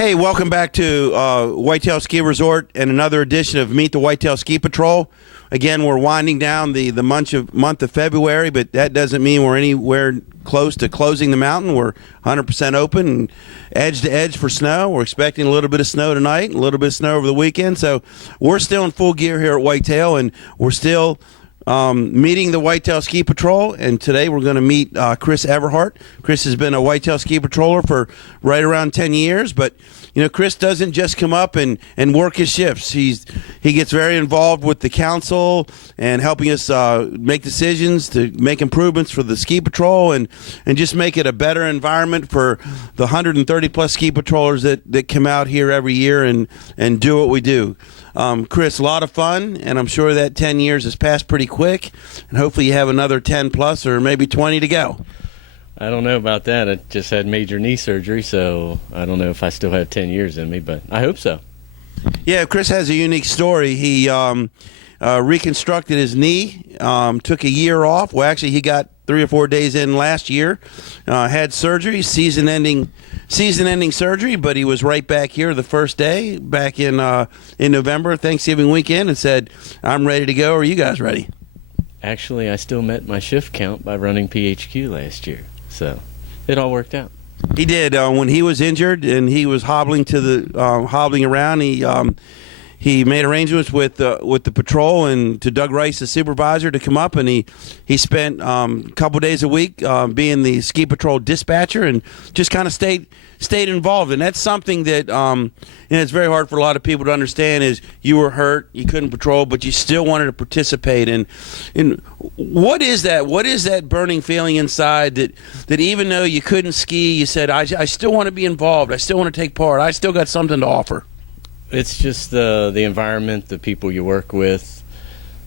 Hey, welcome back to Whitetail Ski Resort and another edition of Meet the Whitetail Ski Patrol. Again, we're winding down the month of February, but that doesn't mean we're anywhere close to closing the mountain. We're 100% open and edge to edge for snow. We're expecting a little bit of snow tonight and a little bit of snow over the weekend. So we're still in full gear here at Whitetail, and we're still meeting the Whitetail Ski Patrol, and today we're going to meet Chris Everhart. Chris has been a Whitetail Ski Patroller for right around 10 years, but you know, Chris doesn't just come up and work his shifts. He gets very involved with the council and helping us make decisions to make improvements for the ski patrol and just make it a better environment for the 130 plus ski patrollers that come out here every year and do what we do. Chris, a lot of fun, and I'm sure that 10 years has passed pretty quick, and hopefully you have another 10 plus or maybe 20 to go. I don't know about that. I just had major knee surgery, so I don't know if I still have 10 years in me, but I hope so. Yeah, Chris has a unique story. He reconstructed his knee, took a year off. Well, actually, he got 3 or 4 days in last year, had surgery, season-ending surgery, but he was right back here the first day, back in November, Thanksgiving weekend, and said, I'm ready to go. Are you guys ready? Actually, I still met my shift count by running PHQ last year, so it all worked out. He did. When he was injured and he was hobbling around, he made arrangements with the patrol and to Doug Rice, the supervisor, to come up, and he spent a couple days a week being the ski patrol dispatcher and just kind of stayed involved. And that's something that it's very hard for a lot of people to understand is you were hurt, you couldn't patrol, but you still wanted to participate. And what is that? What is that burning feeling inside that even though you couldn't ski, you said, I still want to be involved, I still want to take part, I still got something to offer? It's just the environment, the people you work with.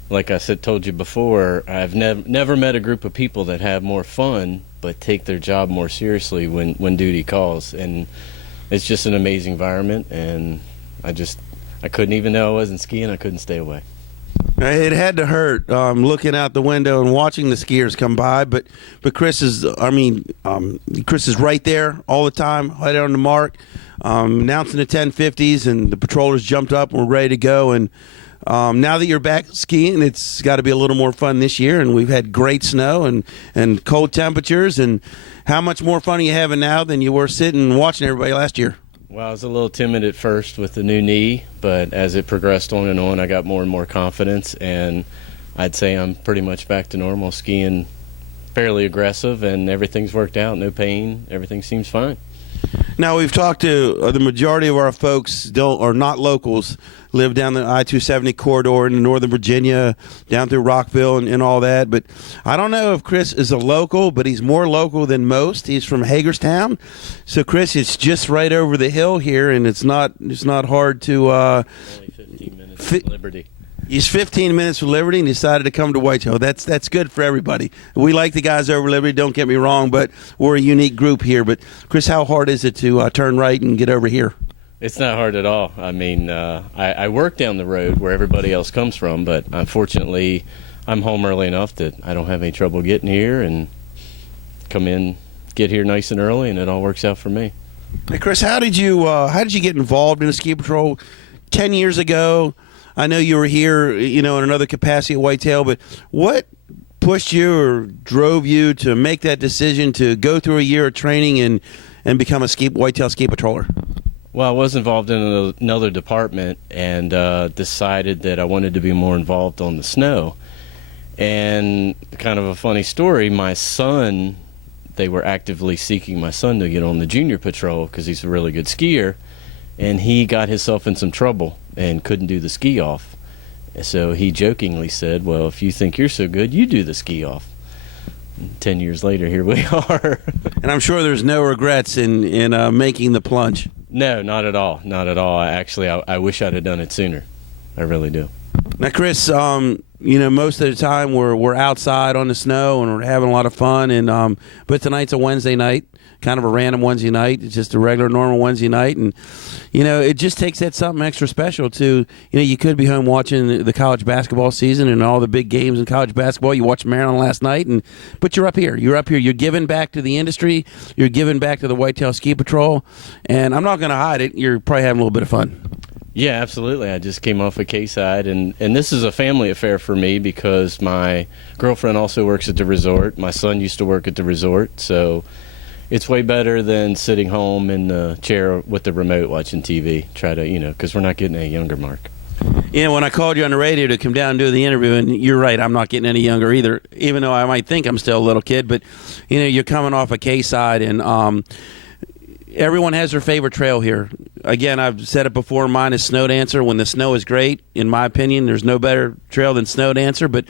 Like I told you before, I've never met a group of people that have more fun but take their job more seriously when duty calls. And it's just an amazing environment, and I couldn't, even though I wasn't skiing, I couldn't stay away. It had to hurt looking out the window and watching the skiers come by, but Chris is right there all the time, right on the mark, announcing the 1050s, and the patrollers jumped up and were ready to go. And now that you're back skiing, it's got to be a little more fun this year, and we've had great snow and cold temperatures. And how much more fun are you having now than you were sitting and watching everybody last year? Well, I was a little timid at first with the new knee, but as it progressed on and on, I got more and more confidence, and I'd say I'm pretty much back to normal, skiing fairly aggressive, and everything's worked out, no pain, everything seems fine. Now, we've talked to the majority of our folks are not locals, live down the I-270 corridor in Northern Virginia, down through Rockville and all that. But I don't know if Chris is a local, but he's more local than most. He's from Hagerstown. So, Chris, it's just right over the hill here, and it's not hard to Only 15 minutes from Liberty. He's 15 minutes from Liberty and decided to come to Whitetail. That's good for everybody. We like the guys over Liberty, don't get me wrong, but we're a unique group here. But, Chris, how hard is it to turn right and get over here? It's not hard at all. I mean, I work down the road where everybody else comes from, but unfortunately I'm home early enough that I don't have any trouble getting here and get here nice and early, and it all works out for me. Hey, Chris, how did you get involved in the ski patrol 10 years ago? I know you were here, in another capacity at Whitetail, but what pushed you or drove you to make that decision to go through a year of training and become a Whitetail ski patroller? Well, I was involved in another department and decided that I wanted to be more involved on the snow. And kind of a funny story, they were actively seeking my son to get on the junior patrol because he's a really good skier, and he got himself in some trouble and couldn't do the ski off. So he jokingly said, well, if you think you're so good, you do the ski off. 10 years later, here we are. And I'm sure there's no regrets in making the plunge. No, not at all. Not at all. I wish I'd have done it sooner. I really do. Now, Chris, most of the time we're outside on the snow and we're having a lot of fun. But tonight's a Wednesday night. kind of a random Wednesday night. It's just a regular, normal Wednesday night. And, it just takes that something extra special to, you could be home watching the college basketball season and all the big games in college basketball. You watched Maryland last night, but you're up here. You're giving back to the industry. You're giving back to the Whitetail Ski Patrol. And I'm not going to hide it. You're probably having a little bit of fun. Yeah, absolutely. I just came off of K-Side, and this is a family affair for me because my girlfriend also works at the resort. My son used to work at the resort, so it's way better than sitting home in the chair with the remote watching TV. Try to, because we're not getting any younger, Mark. When I called you on the radio to come down and do the interview, and you're right, I'm not getting any younger either, even though I might think I'm still a little kid, but, you're coming off of K-Side, and everyone has their favorite trail here. Again, I've said it before, mine is Snow Dancer. When the snow is great, in my opinion, there's no better trail than Snow Dancer. But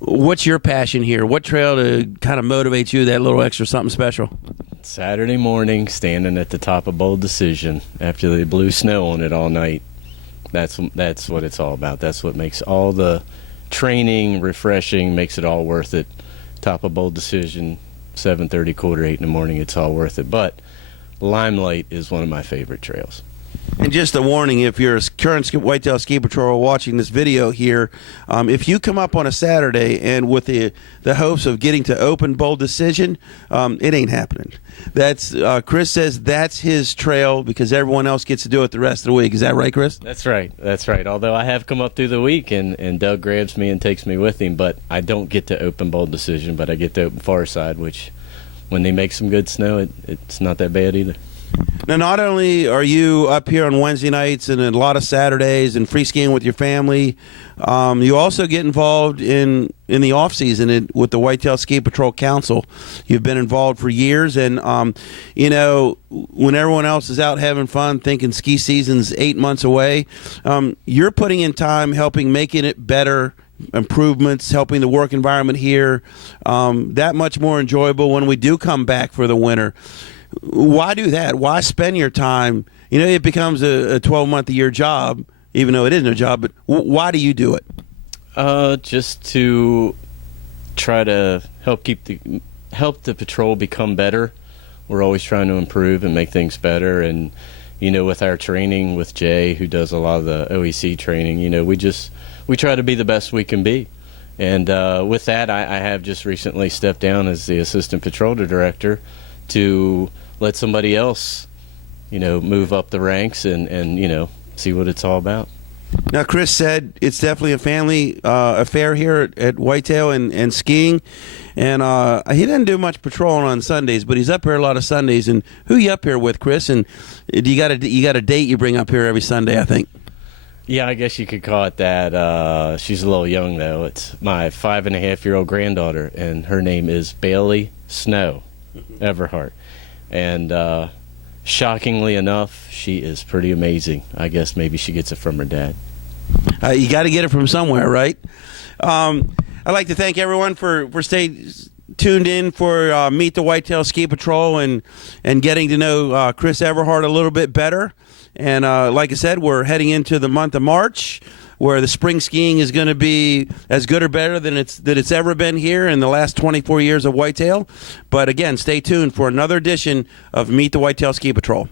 what's your passion here? What trail to kind of motivate you, that little extra something special? Saturday morning, standing at the top of Bold Decision after they blew snow on it all night. That's what it's all about. That's what makes all the training refreshing, makes it all worth it. Top of Bold Decision, 7:30, 7:45 in the morning, it's all worth it. But Limelight is one of my favorite trails. And just a warning, if you're a current Whitetail Ski Patrol watching this video here, if you come up on a Saturday and with the hopes of getting to open Bold Decision, it ain't happening. That's Chris says that's his trail because everyone else gets to do it the rest of the week. Is that right, Chris? That's right. Although I have come up through the week and Doug grabs me and takes me with him, but I don't get to open Bold Decision, but I get to open Far Side, which when they make some good snow, it's not that bad either. Now, not only are you up here on Wednesday nights and a lot of Saturdays and free skiing with your family, you also get involved in the off season with the Whitetail Ski Patrol Council. You've been involved for years, and when everyone else is out having fun, thinking ski season's 8 months away, you're putting in time, helping making it better. Improvements, helping the work environment here that much more enjoyable when we do come back for the winter. Why do that? Why spend your time? It becomes a 12-month-a-year job, even though it isn't a job, but why do you do it? Just to try to help the patrol become better. We're always trying to improve and make things better, and with our training with Jay, who does a lot of the OEC training, we try to be the best we can be. And with that, I have just recently stepped down as the assistant patrol director to let somebody else, move up the ranks and see what it's all about. Now, Chris said it's definitely a family affair here at Whitetail and skiing. And he doesn't do much patrolling on Sundays, but he's up here a lot of Sundays. And who you up here with, Chris? And you got a date you bring up here every Sunday, I think. Yeah, I guess you could call it that. She's a little young, though. It's my 5.5-year-old granddaughter, and her name is Bailey Snow Everhart. And shockingly enough, she is pretty amazing. I guess maybe she gets it from her dad. You got to get it from somewhere, right? I'd like to thank everyone for staying tuned in for Meet the Whitetail Ski Patrol and getting to know Chris Everhart a little bit better. And like I said, we're heading into the month of March, where the spring skiing is going to be as good or better than it's ever been here in the last 24 years of Whitetail. But again, stay tuned for another edition of Meet the Whitetail Ski Patrol.